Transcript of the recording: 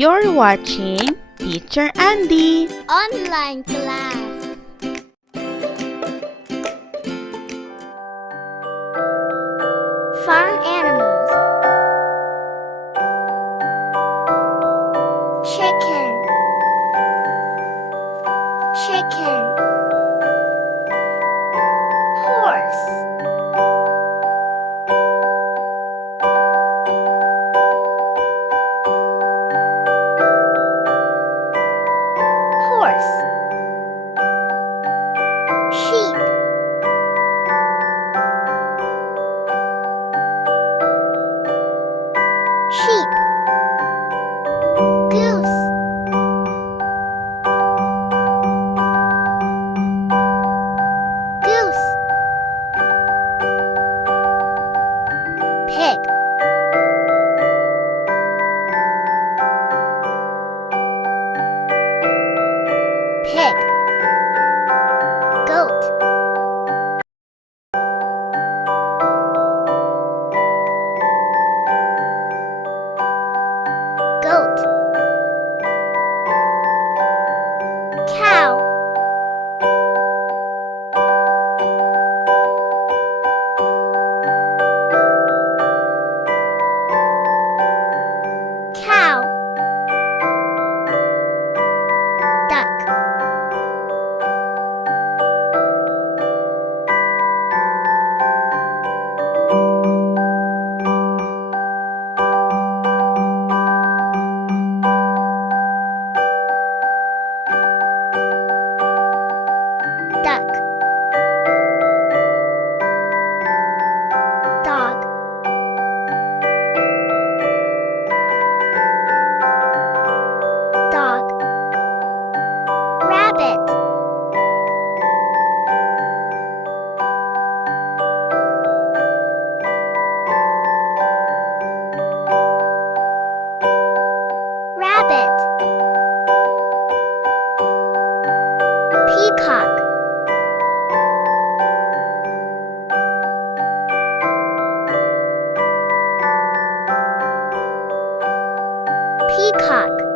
You're watching Teacher Andy Online class. Farm animals. Chicken. Chicken. Horse. Horse. Sheep. Sheep. Goose. Goose. Pig. Pig. Goat. Goat. Cow. Cow. Duck. Duck. Dog. Dog. Rabbit. Rabbit. Peacock. Peacock.